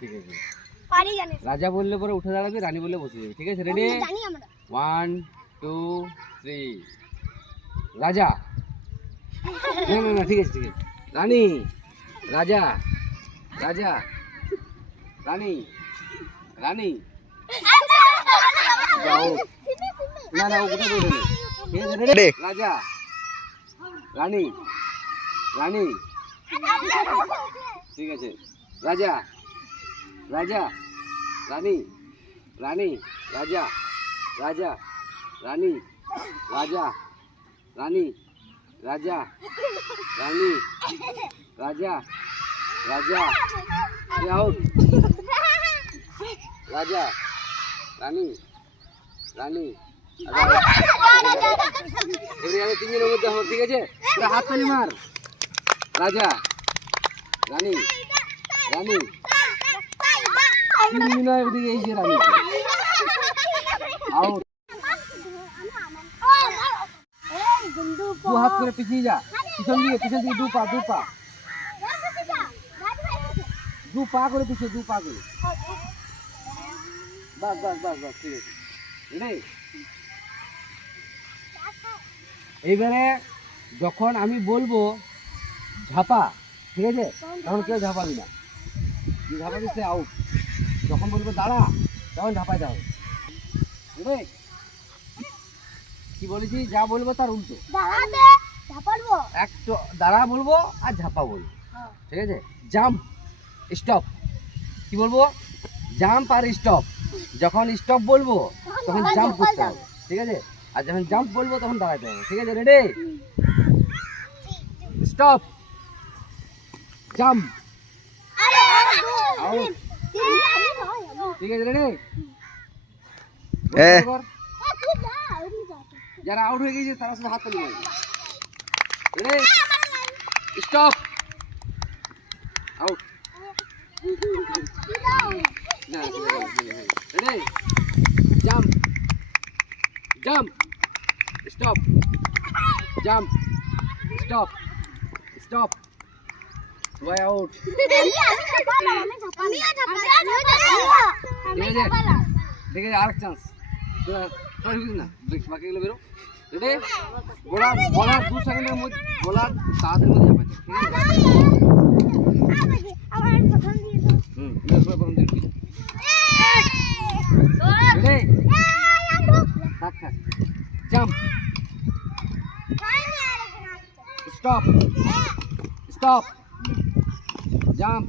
ঠিক আছে রাজা বললে পরে উঠে দাঁড়াবি, রানী বললে বসে যাবি, ঠিক আছে? রেডি? 1 2 3 রাজা। না না না ঠিক আছে ঠিক আছে। রানী, রাজা, রাজা, রানী, রানী। যাও না না ওটা বলে নে, ঠিক আছে? রেডি? রাজা, রানী, রানী, ঠিক আছে? রাজা, রাজা, রানী, রানী, রাজা, রাজা, রানী, রাজা, রানী, রাজা, রানী, রাজা, রাজা, আউট। রাজা, রানী, রানী, এবারে তিনজনের মধ্যে হবে, ঠিক আছে? হাত তালি মার। রাজা, রানী, রানী, এই যে রানী আউট। দু হাত করে পিছিয়ে যা, পিছন দিকে দু পা দু পা করে পিছিয়ে, দু পা করে। বাস বাস বাস বাস, ঠিক আছে? রেডি? এইবারে যখন আমি বলবো ঝাপা, ঠিক আছে, তখন কেউ ঝাপাবি না, যে ঝাপাবি সে আউট। যখন বলবো দাঁড়া, তখন ঝাপাইতে হবে। রেডি? কি বলেছি? যা বলবো তার উল্টো। একটু দাঁড়া বলবো আর ঝাপা বলবো, ঠিক আছে? Jump, stop. কি বলবো? জাম্প আর স্টপ। যখন স্টপ বলবো তখন জাম্প করতে হবে, ঠিক আছে? আর যখন জাম্প বলবো তখন দাঁড়াতে হবে, ঠিক আছে? রেডি? স্টপ, জাম্প, আউট, ঠিক আছে? রেডি? যারা আউট হয়ে গেছে তারা শুধু হাত তালি মারবে। রেডি? Stop, out. না ready? Jump, jump, stop, jump, stop, stop, সবাই আউট। ঠিক আছে, আরেক চান্স। না বাকিগুলো বেরো। রেডি? বলার 2 সেকেন্ডের মধ্যে, বলার তাড়াতাড়ির মধ্যে যাবে, ঠিক আছে? থাক থাক। Jump, stop, stop, jump.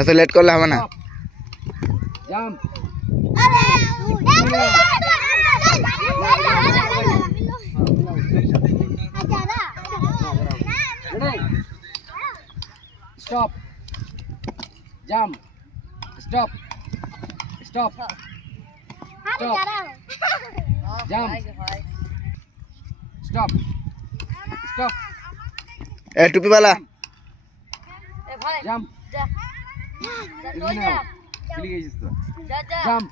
এত লেট করলে হবে না। Jump, stop, jump, stop, stop, stop, jump, stop, stop. এ টুপিওয়ালা জাম্প, জাম্প,